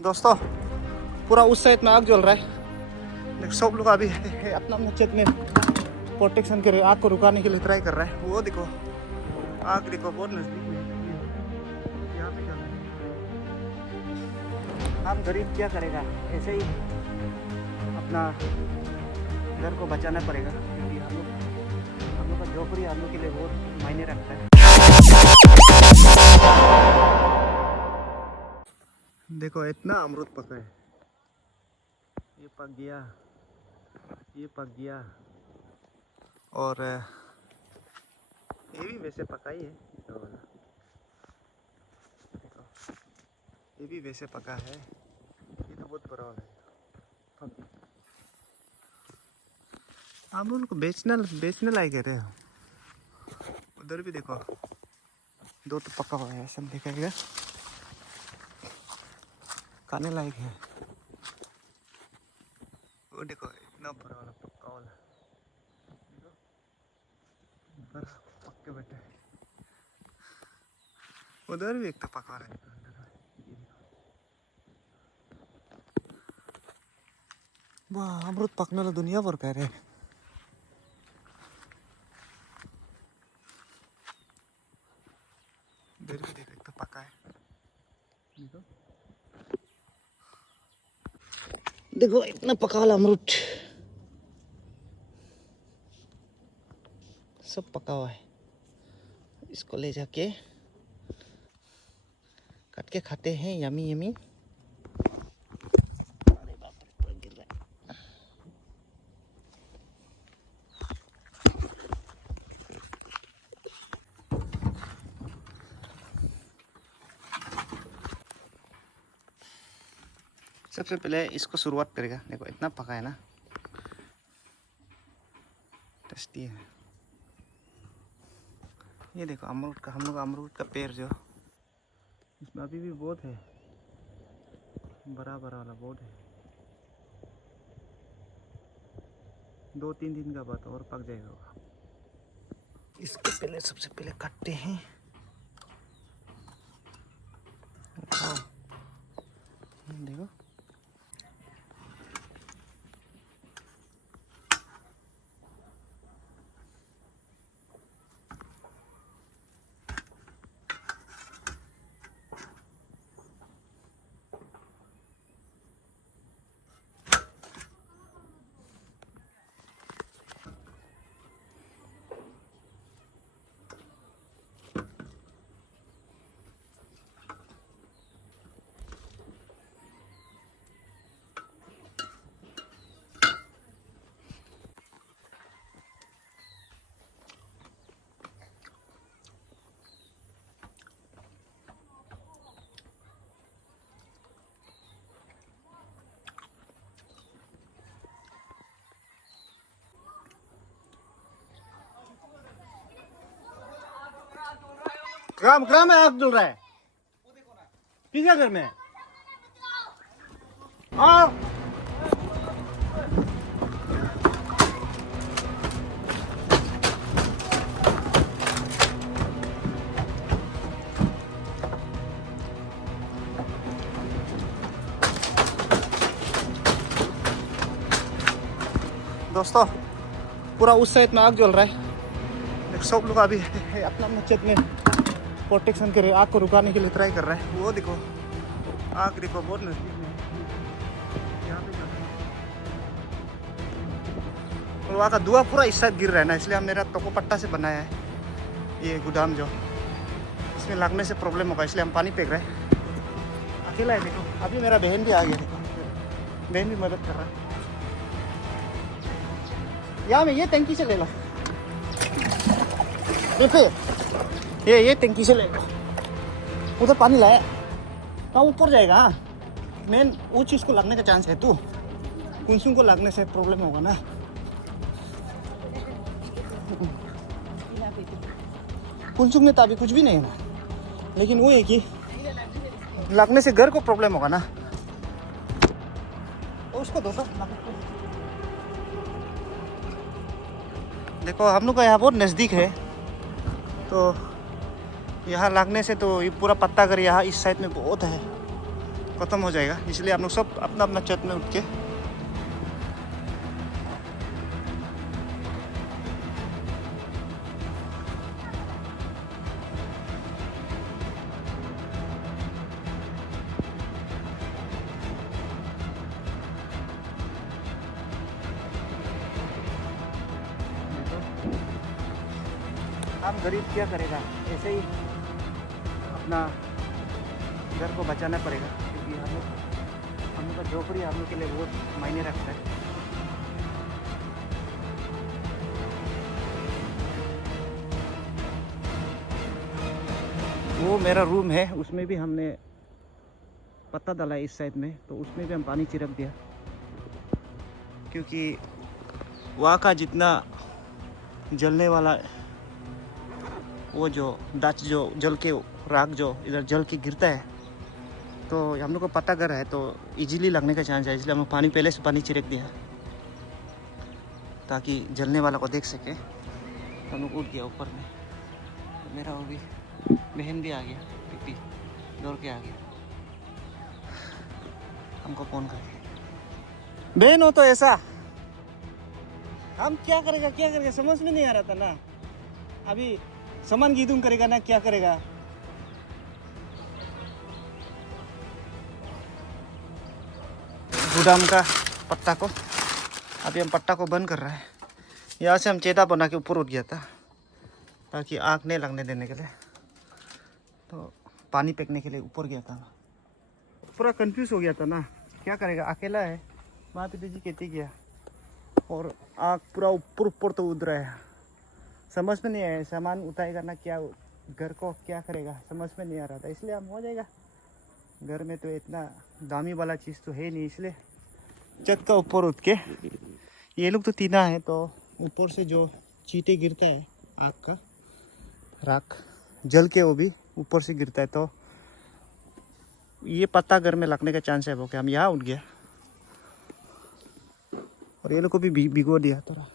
दोस्तों पूरा उस साइड में आग जल रहा है। देखो सब लोग अभी अपना अपना छत में प्रोटेक्शन के लिए आग को रुकाने के लिए ट्राई कर रहा है। वो देखो आग देखो बहुत नजदीक में यहाँ पे चल रहा है। हम गरीब क्या करेगा, ऐसे ही अपना घर को बचाना पड़ेगा, क्योंकि हम लोग का झोपड़ी हम लोग के लिए बहुत मायने रखता है। देखो इतना अमरूद पका है, ये पक गया, ये पक गया, और ये भी वैसे पका ही है। देखो ये भी वैसे पका है, ये तो बहुत बड़ा वाला है। अमरूद को बेचने लायक है। उधर भी देखो दो तो पका हुआ है, ऐसा देखा गया खाने लायक है। वो देखो इतना बड़ा वाला पक्का वाला, ऊपर पक्के बैठे। उधर भी एक तो पका रहा है। वाह अमरूद पकने वाला दुनिया भर कह रहे हैं। इधर भी देखो एक तो पका है। देखो इतना पका वाला अमरूद, सब पका हुआ है। इसको ले जाके काट के खाते हैं, यमी यमी। अरे बाप रे पूरा गिर रहा है। सबसे पहले इसको शुरुआत करेगा। देखो इतना पका है ना, टेस्टी है। ये देखो अमरूद का, हम लोग अमरूद का पेड़ जो इसमें अभी भी बहुत है, बड़ा बड़ा वाला बहुत है। 2-3 दिन का बाद और पक जाएगा। इसके पहले सबसे पहले काटते हैं। देखो ग्राम में आग जल रहा है। किसके घर में? हाँ दोस्तों पूरा उस साइड में आग जल रहा है। सब लोग अभी अपना अपना छत में प्रोटेक्शन के लिए आग को रुकाने के लिए ट्राई कर रहा है। वो देखो आग देखो बहुत नजदीक में यहाँ पे। और वहाँ का धुआं पूरा इस साइड गिर रहा है ना, इसलिए हम मेरा टोको पट्टा से बनाया है ये गोदाम। जो इसमें लगने से प्रॉब्लम होगा, इसलिए हम पानी फेंक रहे हैं। अकेला है देखो, अभी मेरा बहन भी आ गया। देखो बहन भी मदद कर रहा है। यहाँ में ये टंकी से ले लो, ये टंकी से ले लो। उधर पानी लाया कहाँ ऊपर जाएगा। मेन वो चीज़ को लगने का चांस है, तो कुंसुम को लगने से प्रॉब्लम होगा ना। कुंसुम में तो अभी कुछ भी नहीं है ना, लेकिन वो है कि लगने से घर को प्रॉब्लम होगा ना। उसको दो। देखो हम लोग का यहाँ बहुत नज़दीक है, तो यहाँ लगने से तो ये पूरा पत्ता घर यहाँ इस साइड में बहुत है, ख़त्म हो जाएगा, इसलिए हम लोग सब अपना अपना छत में उठ के हम गरीब क्या करेगा, ऐसे ही अपना घर को बचाना पड़ेगा, क्योंकि हम लोग का झोपड़ी हम लोग के लिए बहुत मायने रखता है। वो मेरा रूम है, उसमें भी हमने पत्ता डाला है इस साइड में, तो उसमें भी हम पानी छिड़क दिया, क्योंकि वहाँ का जितना जलने वाला वो जो डच जो जल के राख जो इधर जल के गिरता है, तो हम लोग को पता कर है तो इजीली लगने का चांस है, इसलिए हम लोग पानी पहले से पानी छिड़क दिया ताकि जलने वाला को देख सके। हम लोग उठ गया ऊपर में, तो मेरा वो भी बहन भी आ गया, पिपी दौड़ के आ गया हमको फोन करके। बहन हो तो ऐसा हम क्या करेगा समझ में नहीं आ रहा था ना। अभी सामान गीदूं करेगा ना, क्या करेगा। गुदाम का पट्टा को अभी हम पट्टा को बंद कर रहे हैं। यहाँ से हम चेता बना के ऊपर उठ गया था ताकि आग नहीं लगने देने के लिए, तो पानी फेंकने के लिए ऊपर गया था। पूरा कंफ्यूज हो गया था ना, क्या करेगा, अकेला है। वहाँ पे जी कहती गया और आग पूरा ऊपर तो उड़ रहा है, समझ में नहीं आया सामान उठाएगा ना, क्या घर को क्या करेगा समझ में नहीं आ रहा था। इसलिए हम हो जाएगा, घर में तो इतना दामी वाला चीज़ तो है नहीं, इसलिए छत का ऊपर उठ के, ये लोग तो तीना है, तो ऊपर से जो चीटे गिरता है आग का राख जल के, वो भी ऊपर से गिरता है, तो ये पत्ता घर में लगने का चांस है। वो क्या हम यहाँ उठ गया और ये लोग को भी भिगो दिया थोड़ा।